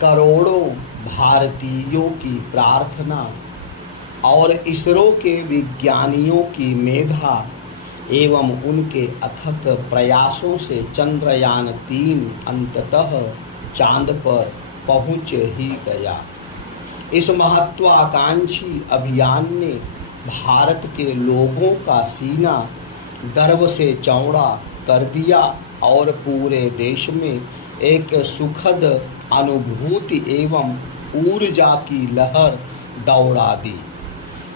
करोड़ों भारतीयों की प्रार्थना और इसरो के विज्ञानियों की मेधा एवं उनके अथक प्रयासों से चंद्रयान-3 अंततः चांद पर पहुंच ही गया। इस महत्वाकांक्षी अभियान ने भारत के लोगों का सीना गर्व से चौड़ा कर दिया और पूरे देश में एक सुखद अनुभूति एवं ऊर्जा की लहर दौड़ा दी।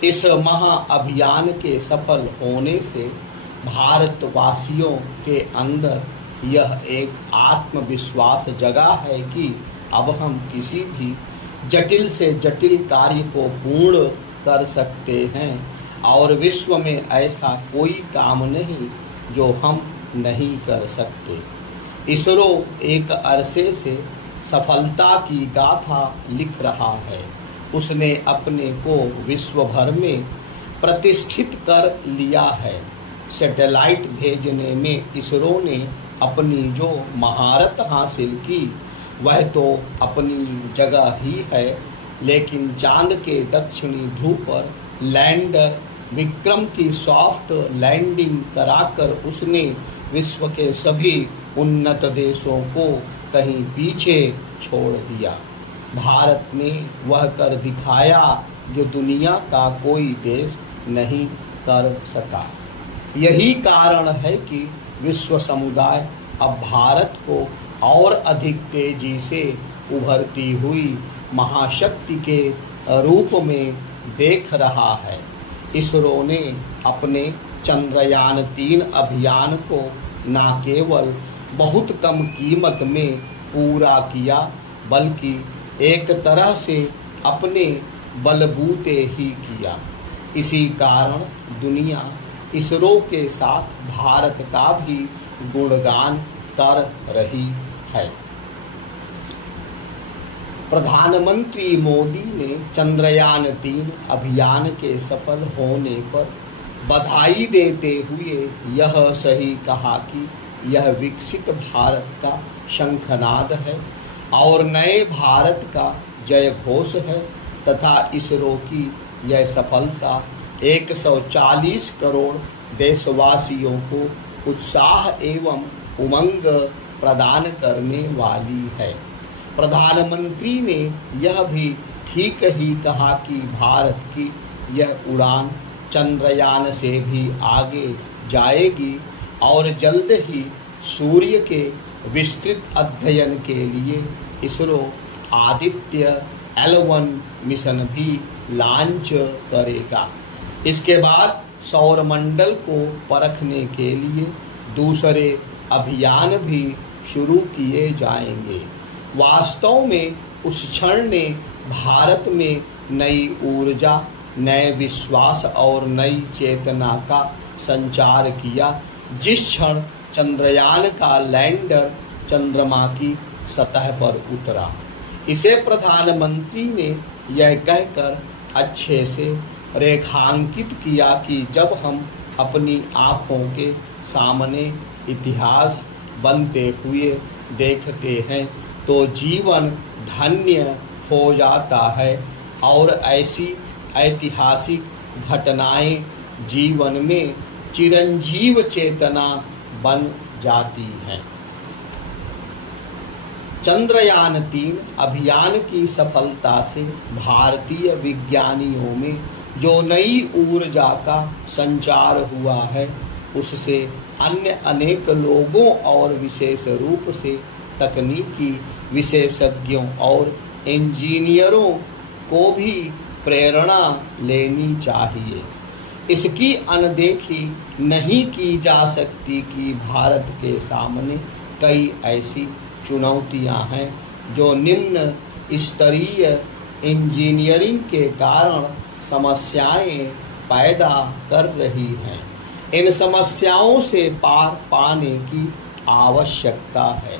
इस महाअभियान के सफल होने से भारतवासियों के अंदर यह एक आत्मविश्वास जगा है कि अब हम किसी भी जटिल से जटिल कार्य को पूर्ण कर सकते हैं और विश्व में ऐसा कोई काम नहीं जो हम नहीं कर सकते। इसरो एक अरसे से सफलता की गाथा लिख रहा है। उसने अपने को विश्व भर में प्रतिष्ठित कर लिया है। सैटेलाइट भेजने में इसरो ने अपनी जो महारत हासिल की वह तो अपनी जगह ही है, लेकिन चांद के दक्षिणी ध्रुव पर लैंडर विक्रम की सॉफ्ट लैंडिंग कराकर उसने विश्व के सभी उन्नत देशों को कहीं पीछे छोड़ दिया। भारत ने वह कर दिखाया जो दुनिया का कोई देश नहीं कर सका। यही कारण है कि विश्व समुदाय अब भारत को और अधिक तेजी से उभरती हुई महाशक्ति के रूप में देख रहा है। इसरो ने अपने चंद्रयान-3 अभियान को न केवल बहुत कम कीमत में पूरा किया, बल्कि एक तरह से अपने बलबूते ही किया। इसी कारण दुनिया इसरो के साथ भारत का भी गुणगान कर रही है। प्रधानमंत्री मोदी ने चंद्रयान-3 अभियान के सफल होने पर बधाई देते हुए यह सही कहा कि यह विकसित भारत का शंखनाद है और नए भारत का जय घोष है तथा इसरो की यह सफलता 140 करोड़ देशवासियों को उत्साह एवं उमंग प्रदान करने वाली है। प्रधानमंत्री ने यह भी ठीक ही कहा कि भारत की यह उड़ान चंद्रयान से भी आगे जाएगी और जल्द ही सूर्य के विस्तृत अध्ययन के लिए इसरो आदित्य L1 मिशन भी लॉन्च करेगा। इसके बाद सौरमंडल को परखने के लिए दूसरे अभियान भी शुरू किए जाएंगे। वास्तव में उस क्षण ने भारत में नई ऊर्जा, नए विश्वास और नई चेतना का संचार किया जिस क्षण चंद्रयान का लैंडर चंद्रमा की सतह पर उतरा। इसे प्रधानमंत्री ने यह कहकर अच्छे से रेखांकित किया कि जब हम अपनी आँखों के सामने इतिहास बनते हुए देखते हैं तो जीवन धन्य हो जाता है और ऐसी ऐतिहासिक घटनाएं जीवन में चिरंजीव चेतना बन जाती हैं। चंद्रयान-3 अभियान की सफलता से भारतीय विज्ञानियों में जो नई ऊर्जा का संचार हुआ है उससे अन्य अनेक लोगों और विशेष रूप से तकनीकी विशेषज्ञों और इंजीनियरों को भी प्रेरणा लेनी चाहिए। इसकी अनदेखी नहीं की जा सकती कि भारत के सामने कई ऐसी चुनौतियां हैं जो निम्न स्तरीय इंजीनियरिंग के कारण समस्याएं पैदा कर रही हैं। इन समस्याओं से पार पाने की आवश्यकता है।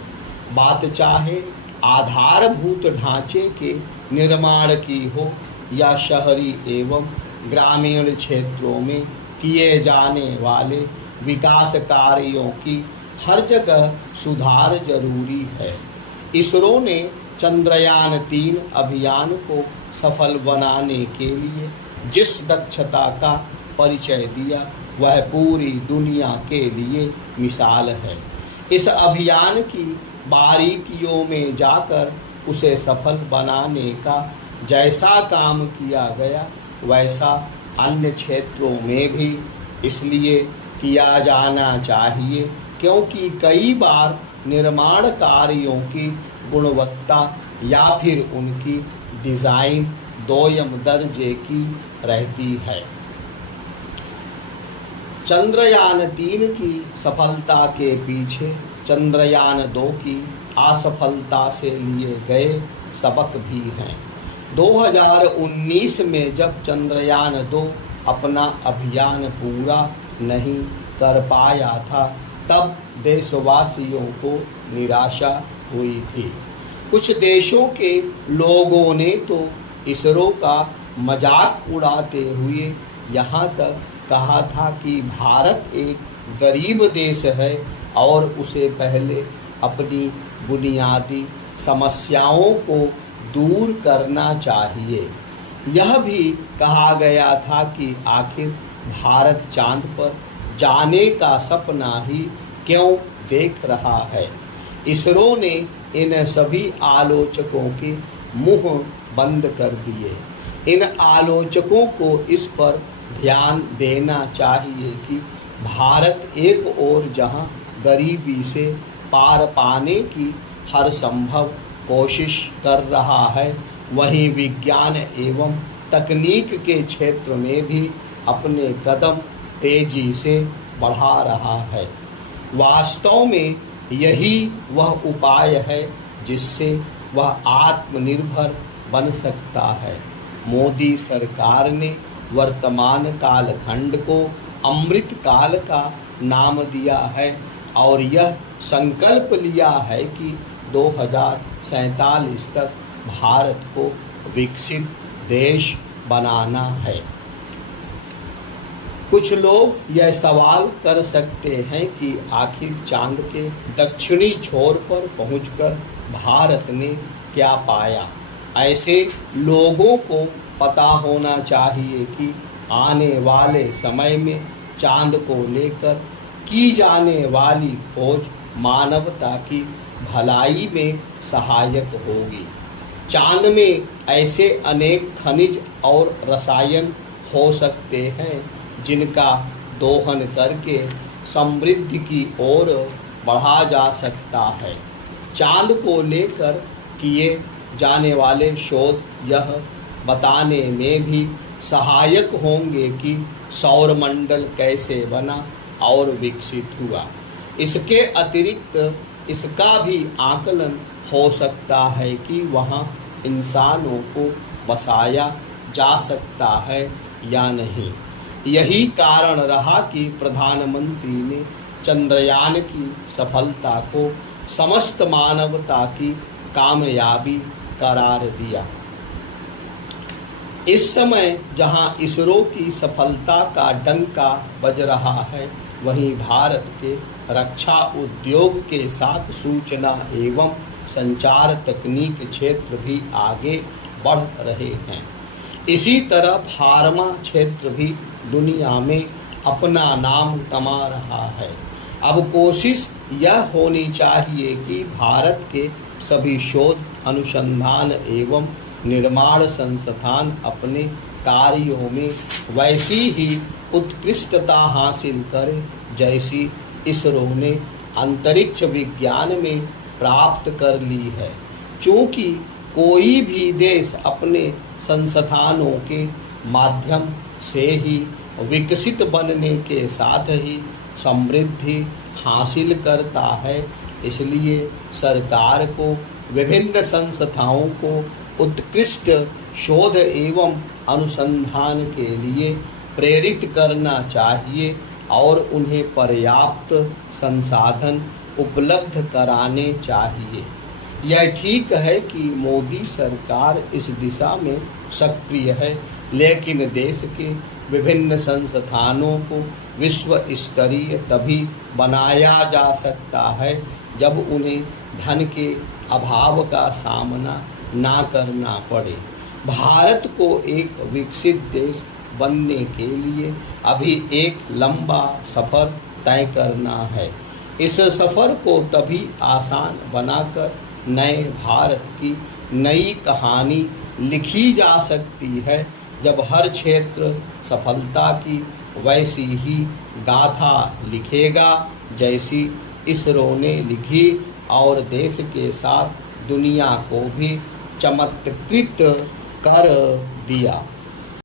बात चाहे आधारभूत ढांचे के निर्माण की हो या शहरी एवं ग्रामीण क्षेत्रों में किए जाने वाले विकास कार्यों की, हर जगह सुधार जरूरी है। इसरो ने चंद्रयान-3 अभियान को सफल बनाने के लिए जिस दक्षता का परिचय दिया वह पूरी दुनिया के लिए मिसाल है। इस अभियान की बारीकियों में जाकर उसे सफल बनाने का जैसा काम किया गया वैसा अन्य क्षेत्रों में भी इसलिए किया जाना चाहिए क्योंकि कई बार निर्माण कार्यों की गुणवत्ता या फिर उनकी डिज़ाइन दोयम दर्जे की रहती है। चंद्रयान-3 की सफलता के पीछे चंद्रयान-2 की असफलता से लिए गए सबक भी हैं। 2019 में जब चंद्रयान-2 अपना अभियान पूरा नहीं कर पाया था तब देशवासियों को निराशा हुई थी। कुछ देशों के लोगों ने तो इसरो का मजाक उड़ाते हुए यहाँ तक कहा था कि भारत एक गरीब देश है और उसे पहले अपनी बुनियादी समस्याओं को दूर करना चाहिए। यह भी कहा गया था कि आखिर भारत चांद पर जाने का सपना ही क्यों देख रहा है। इसरो ने इन सभी आलोचकों के मुंह बंद कर दिए। इन आलोचकों को इस पर ध्यान देना चाहिए कि भारत एक ओर जहां गरीबी से पार पाने की हर संभव कोशिश कर रहा है वहीं विज्ञान एवं तकनीक के क्षेत्र में भी अपने कदम तेजी से बढ़ा रहा है। वास्तव में यही वह उपाय है जिससे वह आत्मनिर्भर बन सकता है। मोदी सरकार ने वर्तमान कालखंड को अमृत काल का नाम दिया है और यह संकल्प लिया है कि 2047 तक भारत को विकसित देश बनाना है। कुछ लोग यह सवाल कर सकते हैं कि आखिर चांद के दक्षिणी छोर पर पहुंचकर भारत ने क्या पाया। ऐसे लोगों को पता होना चाहिए कि आने वाले समय में चांद को लेकर की जाने वाली खोज मानवता की भलाई में सहायक होगी। चांद में ऐसे अनेक खनिज और रसायन हो सकते हैं जिनका दोहन करके समृद्धि की ओर बढ़ा जा सकता है। चांद को लेकर किए जाने वाले शोध यह बताने में भी सहायक होंगे कि सौरमंडल कैसे बना और विकसित हुआ। इसके अतिरिक्त इसका भी आकलन हो सकता है कि वहाँ इंसानों को बसाया जा सकता है या नहीं। यही कारण रहा कि प्रधानमंत्री ने चंद्रयान की सफलता को समस्त मानवता की कामयाबी करार दिया। इस समय जहां इसरो की सफलता का डंका बज रहा है वहीं भारत के रक्षा उद्योग के साथ सूचना एवं संचार तकनीक क्षेत्र भी आगे बढ़ रहे हैं। इसी तरह फार्मा क्षेत्र भी दुनिया में अपना नाम कमा रहा है। अब कोशिश यह होनी चाहिए कि भारत के सभी शोध अनुसंधान एवं निर्माण संस्थान अपने कार्यों में वैसी ही उत्कृष्टता हासिल करें जैसी इसरो ने अंतरिक्ष विज्ञान में प्राप्त कर ली है। चूँकि कोई भी देश अपने संस्थानों के माध्यम से ही विकसित बनने के साथ ही समृद्धि हासिल करता है, इसलिए सरकार को विभिन्न संस्थाओं को उत्कृष्ट शोध एवं अनुसंधान के लिए प्रेरित करना चाहिए और उन्हें पर्याप्त संसाधन उपलब्ध कराने चाहिए। यह ठीक है कि मोदी सरकार इस दिशा में सक्रिय है, लेकिन देश के विभिन्न संस्थानों को विश्व स्तरीय तभी बनाया जा सकता है जब उन्हें धन के अभाव का सामना ना करना पड़े। भारत को एक विकसित देश बनने के लिए अभी एक लंबा सफ़र तय करना है। इस सफ़र को तभी आसान बनाकर नए भारत की नई कहानी लिखी जा सकती है जब हर क्षेत्र सफलता की वैसी ही गाथा लिखेगा जैसी इसरो ने लिखी और देश के साथ दुनिया को भी चमत्कृत कर दिया।